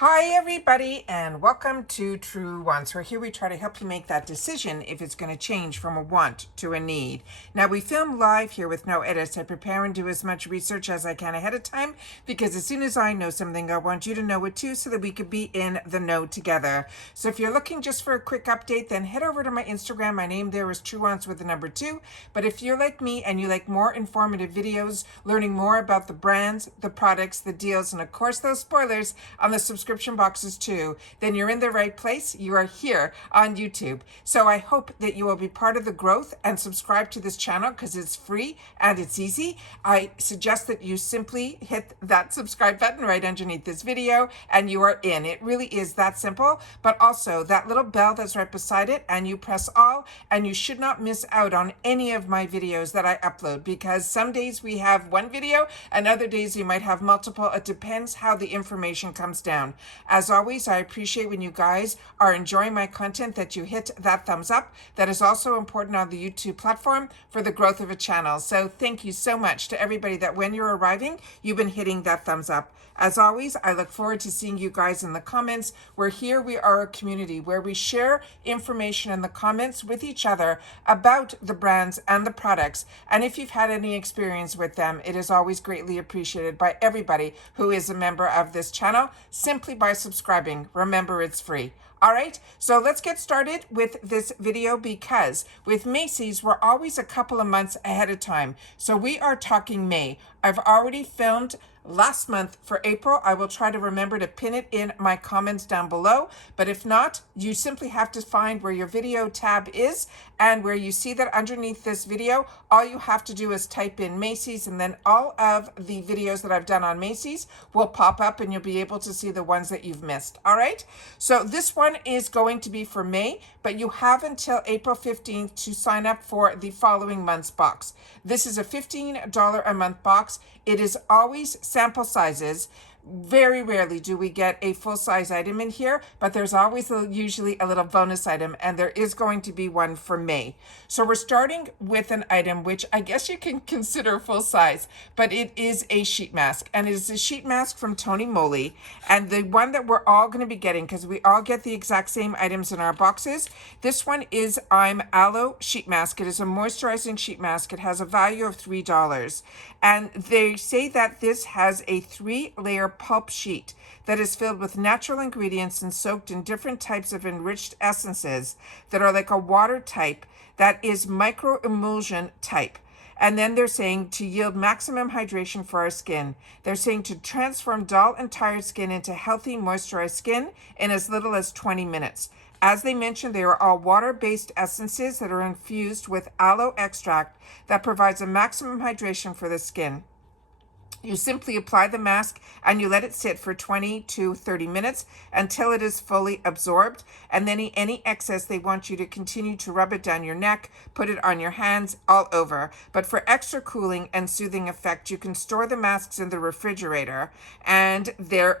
Hi everybody and welcome to Truewants, where here we try to help you make that decision if it's going to change from a want to a need. Now we film live here with no edits. I prepare and do as much research as I can ahead of time because as soon as I know something, I want you to know it too so that we could be in the know together. So if you're looking just for a quick update, then head over to my Instagram. My name there is Truewants with the number 2. But if you're like me and you like more informative videos, learning more about the brands, the products, the deals, and of course those spoilers on the subscription boxes too, then you're in the right place. You are here on YouTube. So I hope that you will be part of the growth and subscribe to this channel because it's free and it's easy. I suggest that you simply hit that subscribe button right underneath this video and you are in. It really is that simple, but also that little bell that's right beside it and you press all, and you should not miss out on any of my videos that I upload because some days we have one video and other days you might have multiple. It depends how the information comes down. As always, I appreciate when you guys are enjoying my content that you hit that thumbs up. That is also important on the YouTube platform for the growth of a channel. So thank you so much to everybody that when you're arriving, you've been hitting that thumbs up. As always, I look forward to seeing you guys in the comments. We're here, we are a community where we share information in the comments with each other about the brands and the products. And if you've had any experience with them, it is always greatly appreciated by everybody who is a member of this channel simply by subscribing. Remember, it's free. All right, so let's get started with this video because with Macy's, we're always a couple of months ahead of time. So we are talking May. I've already filmed last month for April. I will try to remember to pin it in my comments down below, but if not, you simply have to find where your video tab is and where you see that underneath this video, all you have to do is type in Macy's and then all of the videos that I've done on Macy's will pop up and you'll be able to see the ones that you've missed. All right, so this one is going to be for May, but you have until April 15th to sign up for the following month's box. This is a $15 a month box. It is always sample sizes. Very rarely do we get a full-size item in here, but there's always usually a little bonus item, and there is going to be one for May. So we're starting with an item which I guess you can consider full-size, but it is a sheet mask, and it is a sheet mask from Tony Moly, and the one that we're all going to be getting, because we all get the exact same items in our boxes. This one is I'm Aloe Sheet Mask. It is a moisturizing sheet mask. It has a value of $3, and they say that this has a 3-layer pulp sheet that is filled with natural ingredients and soaked in different types of enriched essences that are like a water type that is micro emulsion type. And then they're saying to yield maximum hydration for our skin. They're saying to transform dull and tired skin into healthy, moisturized skin in as little as 20 minutes. As they mentioned, they are all water-based essences that are infused with aloe extract that provides a maximum hydration for the skin. You simply apply the mask and you let it sit for 20 to 30 minutes until it is fully absorbed. And then any excess, they want you to continue to rub it down your neck, put it on your hands, all over. But for extra cooling and soothing effect, you can store the masks in the refrigerator. And they're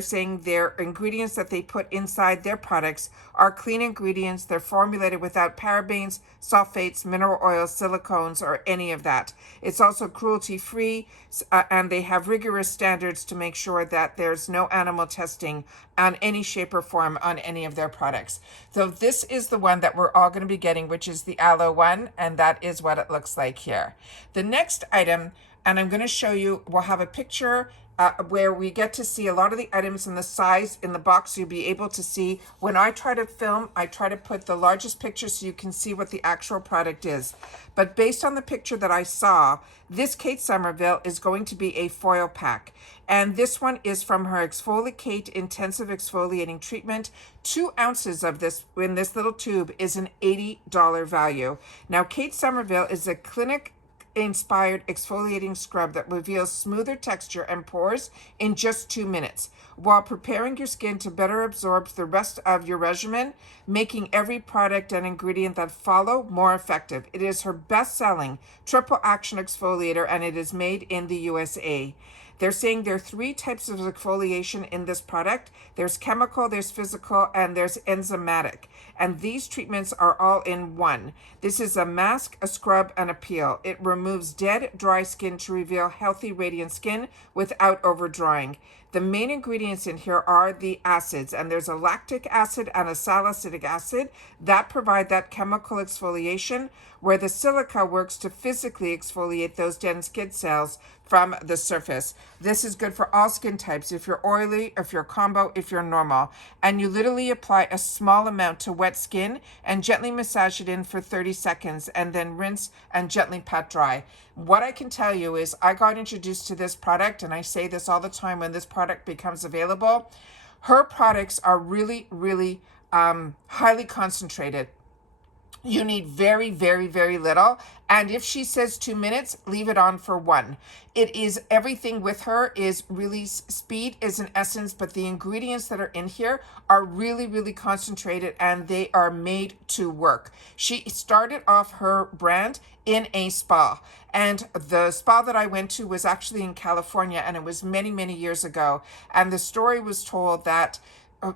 saying their ingredients that they put inside their products are clean ingredients. They're formulated without parabens, sulfates, mineral oils, silicones, or any of that. It's also cruelty-free, and they have rigorous standards to make sure that there's no animal testing on any shape or form on any of their products. So this is the one that we're all going to be getting, which is the aloe one, and that is what it looks like here. The next item, and I'm going to show you, we'll have a picture where we get to see a lot of the items and the size in the box. You'll be able to see. When I try to film, I try to put the largest picture so you can see what the actual product is. But based on the picture that I saw, this Kate Somerville is going to be a foil pack. And this one is from her Exfoliate Intensive Exfoliating Treatment. 2 ounces of this in this little tube is an $80 value. Now, Kate Somerville is a clinic inspired exfoliating scrub that reveals smoother texture and pores in just 2 minutes while preparing your skin to better absorb the rest of your regimen, making every product and ingredient that follow more effective. It is her best-selling triple action exfoliator, and it is made in the USA. They're saying there are 3 types of exfoliation in this product. There's chemical, there's physical, and there's enzymatic. And these treatments are all in one. This is a mask, a scrub, and a peel. It removes dead, dry skin to reveal healthy, radiant skin without overdrying. The main ingredients in here are the acids, and there's a lactic acid and a salicylic acid that provide that chemical exfoliation, where the silica works to physically exfoliate those dead skin cells from the surface. This is good for all skin types, if you're oily, if you're combo, if you're normal. And you literally apply a small amount to wet skin and gently massage it in for 30 seconds and then rinse and gently pat dry. What I can tell you is I got introduced to this product, and I say this all the time when this product becomes available. Her products are really, really highly concentrated. You need very, very, very little. And if she says 2 minutes, leave it on for 1. It is, everything with her is really, speed is an essence, but the ingredients that are in here are really, really concentrated, and they are made to work. She started off her brand in a spa. And the spa that I went to was actually in California, and it was many, many years ago. And the story was told that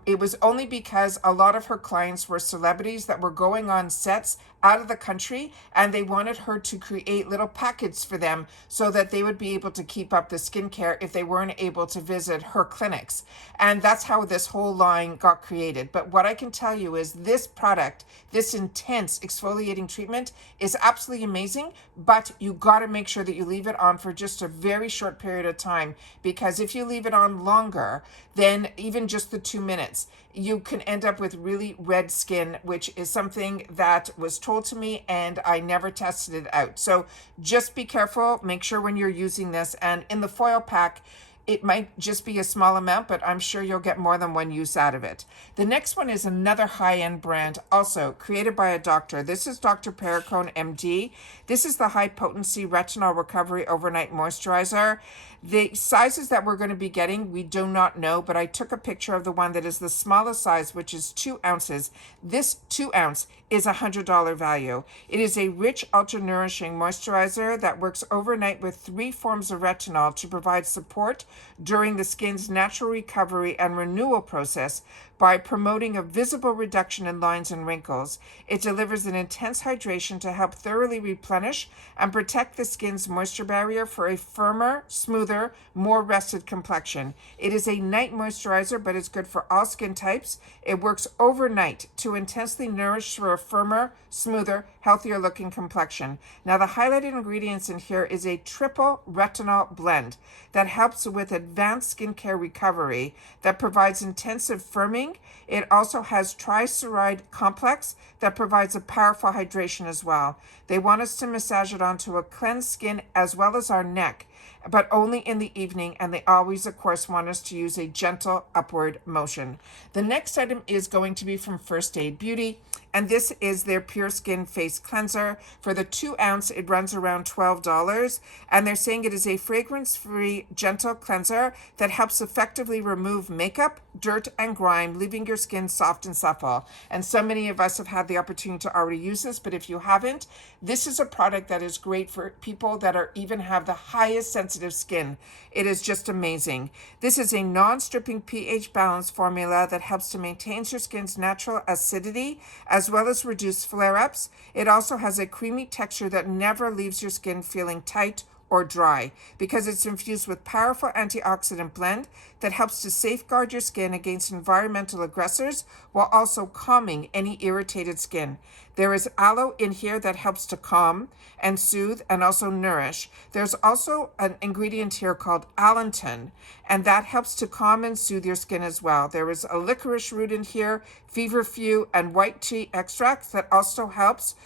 it was only because a lot of her clients were celebrities that were going on sets out of the country, and they wanted her to create little packets for them so that they would be able to keep up the skincare if they weren't able to visit her clinics. And that's how this whole line got created. But what I can tell you is this product, this intense exfoliating treatment, is absolutely amazing, but you got to make sure that you leave it on for just a very short period of time, because if you leave it on longer than even just the 2 minutes, you can end up with really red skin, which is something that was told to me, and I never tested it out. So just be careful. Make sure when you're using this, and in the foil pack, it might just be a small amount, but I'm sure you'll get more than one use out of it. The next one is another high-end brand, also created by a doctor. This is Dr. Perricone, MD. This is the high-potency retinol recovery overnight moisturizer. The sizes that we're going to be getting, we do not know, but I took a picture of the one that is the smallest size, which is 2 ounces. This 2 ounce is $100 value. It is a rich, ultra-nourishing moisturizer that works overnight with 3 forms of retinol to provide support during the skin's natural recovery and renewal process by promoting a visible reduction in lines and wrinkles. It delivers an intense hydration to help thoroughly replenish and protect the skin's moisture barrier for a firmer, smoother, more rested complexion. It is a night moisturizer, but it's good for all skin types. It works overnight to intensely nourish for a firmer, smoother, healthier looking complexion. Now, the highlighted ingredients in here is a triple retinol blend that helps with advanced skincare recovery, that provides intensive firming. It also has triceride complex that provides a powerful hydration as well. They want us to massage it onto a cleansed skin as well as our neck, but only in the evening, and they always, of course, want us to use a gentle upward motion. The next item is going to be from First Aid Beauty, and this is their Pure Skin Face Cleanser. For the 2 ounce, it runs around $12, and they're saying it is a fragrance-free, gentle cleanser that helps effectively remove makeup, dirt, and grime, leaving your skin soft and supple. And so many of us have had the opportunity to already use this, but if you haven't, this is a product that is great for people that are even have the highest sensitive skin. It is just amazing. This is a non-stripping pH balance formula that helps to maintain your skin's natural acidity as well as reduce flare-ups. It also has a creamy texture that never leaves your skin feeling tight or dry, because it's infused with powerful antioxidant blend that helps to safeguard your skin against environmental aggressors while also calming any irritated skin. There is aloe in here that helps to calm and soothe and also nourish. There's also an ingredient here called allantoin, and that helps to calm and soothe your skin as well. There is a licorice root in here, feverfew, and white tea extract that also helps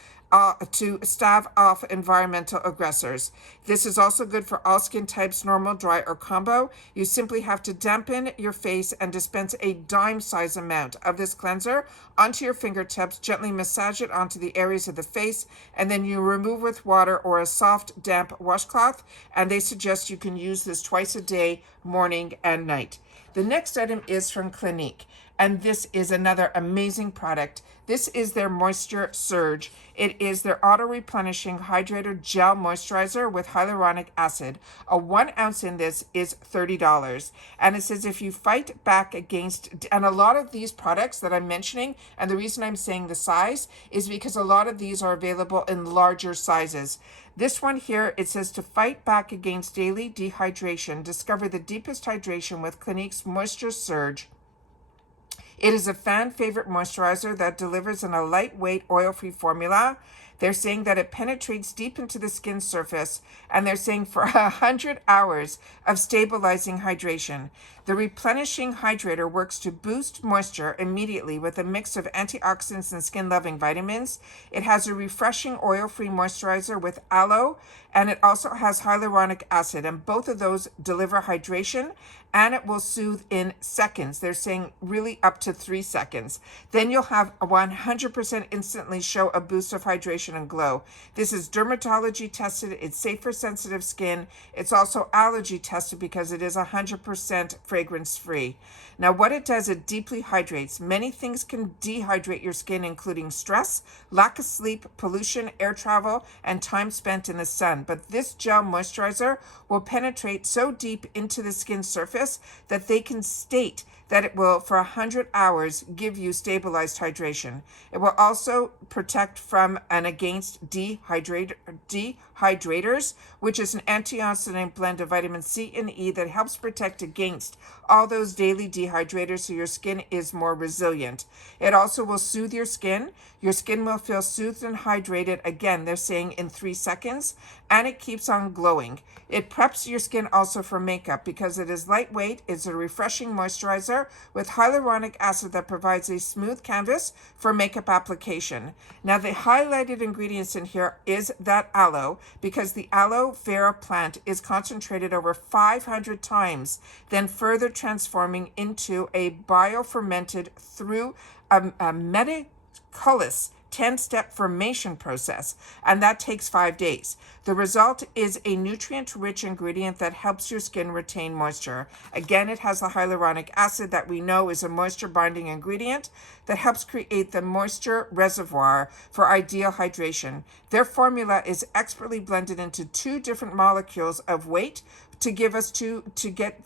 to stave off environmental aggressors. This is also good for all skin types, normal, dry, or combo. You simply have to dampen your face and dispense a dime-size amount of this cleanser onto your fingertips, gently massage it onto the areas of the face, and then you remove with water or a soft, damp washcloth, and they suggest you can use this twice a day, morning and night. The next item is from Clinique. and this is another amazing product. This is their Moisture Surge. It is their auto-replenishing hydrator gel moisturizer with hyaluronic acid. A 1 ounce in this is $30. And it says if you fight back against, and a lot of these products that I'm mentioning, and the reason I'm saying the size is because a lot of these are available in larger sizes. This one here, it says to fight back against daily dehydration, discover the deepest hydration with Clinique's Moisture Surge. It is a fan favorite moisturizer that delivers in a lightweight oil-free formula. They're saying that it penetrates deep into the skin surface, and they're saying for 100 hours of stabilizing hydration. The replenishing hydrator works to boost moisture immediately with a mix of antioxidants and skin-loving vitamins. It has a refreshing oil-free moisturizer with aloe, and it also has hyaluronic acid, and both of those deliver hydration, and it will soothe in seconds. They're saying really up to 3 seconds. Then you'll have a 100% instantly show a boost of hydration and glow. This is dermatology tested. It's safe for sensitive skin. It's also allergy tested because it is 100% fragrance free. Now what it does, it deeply hydrates. Many things can dehydrate your skin, including stress, lack of sleep, pollution, air travel, and time spent in the sun. But this gel moisturizer will penetrate so deep into the skin surface that they can state that it will, for 100 hours, give you stabilized hydration. It will also protect from and against dehydrators, which is an antioxidant blend of vitamin C and E that helps protect against all those daily dehydrators so your skin is more resilient. It also will soothe your skin. Your skin will feel soothed and hydrated, again, they're saying in 3 seconds, and it keeps on glowing. It preps your skin also for makeup because it is lightweight. It's a refreshing moisturizer with hyaluronic acid that provides a smooth canvas for makeup application. Now the highlighted ingredients in here is that aloe, because the aloe vera plant is concentrated over 500 times, then further transforming into a biofermented through a meticulous 10-step fermentation process, and that takes 5 days. The result is a nutrient-rich ingredient that helps your skin retain moisture. Again, it has the hyaluronic acid that we know is a moisture-binding ingredient that helps create the moisture reservoir for ideal hydration. Their formula is expertly blended into 2 different molecules of weight to get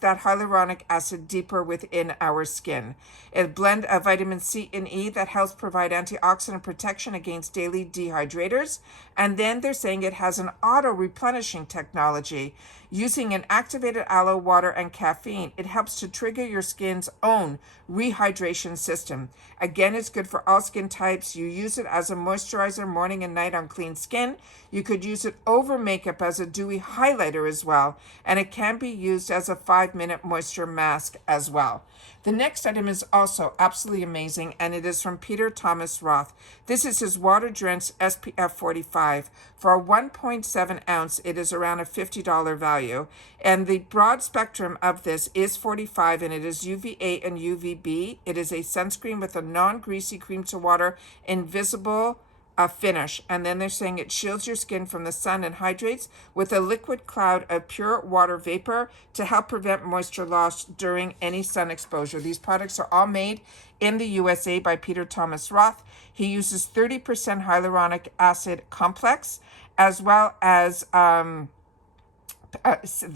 that hyaluronic acid deeper within our skin. A blend of vitamin C and E that helps provide antioxidant protection against daily dehydrators. And then they're saying it has an auto-replenishing technology. Using an activated aloe, water, and caffeine, it helps to trigger your skin's own rehydration system. Again, it's good for all skin types. You use it as a moisturizer morning and night on clean skin. You could use it over makeup as a dewy highlighter as well. And it can be used as a 5-minute moisture mask as well. The next item is also absolutely amazing, and it is from Peter Thomas Roth. This is his water-drenched SPF 45. For a 1.7 ounce, it is around a $50 value. And the broad spectrum of this is 45, and it is UVA and UVB. It is a sunscreen with a non-greasy cream-to-water invisible finish, and then they're saying it shields your skin from the sun and hydrates with a liquid cloud of pure water vapor to help prevent moisture loss during any sun exposure. These products are all made in the USA by Peter Thomas Roth. He uses 30% hyaluronic acid complex, as well as the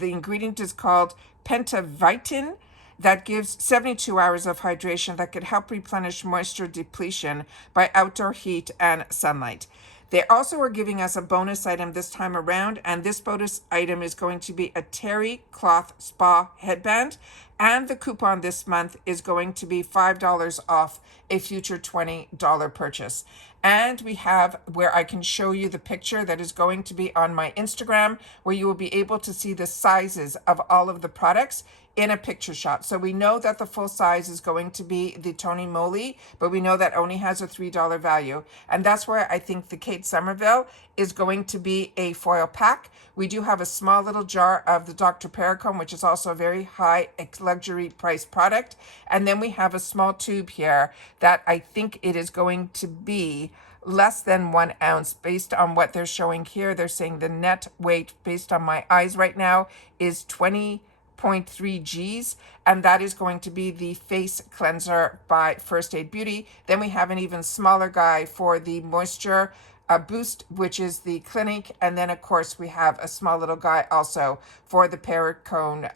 ingredient is called pentavitin, that gives 72 hours of hydration that could help replenish moisture depletion by outdoor heat and sunlight. They also are giving us a bonus item this time around, and this bonus item is going to be a terry cloth spa headband, and the coupon this month is going to be $5 off a future $20 purchase. And we have where I can show you the picture that is going to be on my Instagram, where you will be able to see the sizes of all of the products in a picture shot. So we know that the full size is going to be the Tony Moly, but we know that only has a $3 value. And that's where I think the Kate Somerville is going to be a foil pack. We do have a small little jar of the Dr. Pericone, which is also a very high luxury price product. And then we have a small tube here that I think it is going to be less than 1 ounce based on what they're showing here. They're saying the net weight based on my eyes right now is 20 0.3 Gs, and that is going to be the face cleanser by First Aid Beauty. Then we have an even smaller guy for the moisture boost, which is the Clinique, and then of course we have a small little guy also for the Perricone,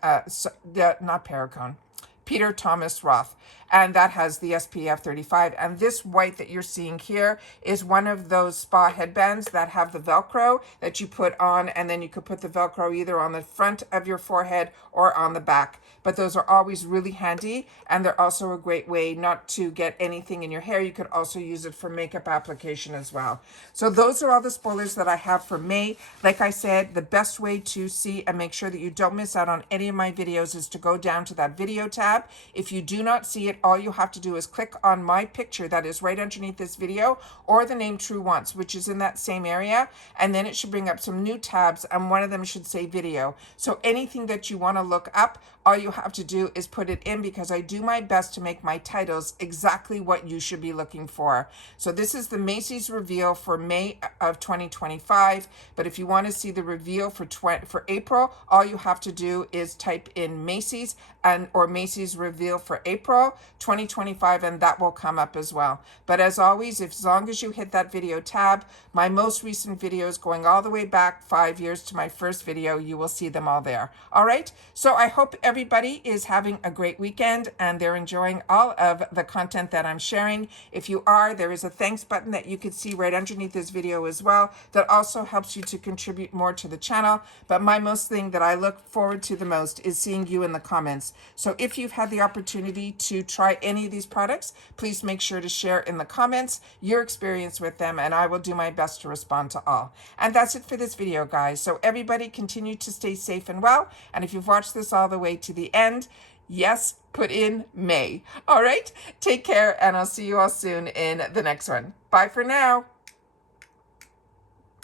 not Perricone, Peter Thomas Roth, and that has the SPF 35. And this white that you're seeing here is one of those spa headbands that have the Velcro that you put on, and then you could put the Velcro either on the front of your forehead or on the back. But those are always really handy, and they're also a great way not to get anything in your hair. You could also use it for makeup application as well. So those are all the spoilers that I have for May. Like I said, the best way to see and make sure that you don't miss out on any of my videos is to go down to that video tab. If you do not see it, all you have to do is click on my picture that is right underneath this video, or the name Truewants, which is in that same area, and then it should bring up some new tabs, and one of them should say video. So anything that you want to look up, all you have to do is put it in, because I do my best to make my titles exactly what you should be looking for. So this is the Macy's reveal for May of 2025, but if you want to see the reveal for April, all you have to do is type in Macy's or Macy's reveal for April 2025, and that will come up as well. But as always, as long as you hit that video tab, my most recent videos going all the way back 5 years to my first video, you will see them all there. All right, so I hope everybody is having a great weekend and they're enjoying all of the content that I'm sharing. If you are, there is a thanks button that you can see right underneath this video as well that also helps you to contribute more to the channel. But my most thing that I look forward to the most is seeing you in the comments. So if you've had the opportunity to try any of these products, please make sure to share in the comments your experience with them, and I will do my best to respond to all. And that's it for this video, guys. So everybody continue to stay safe and well. And if you've watched this all the way to the end, yes, put in May. All right, take care, and I'll see you all soon in the next one. Bye for now.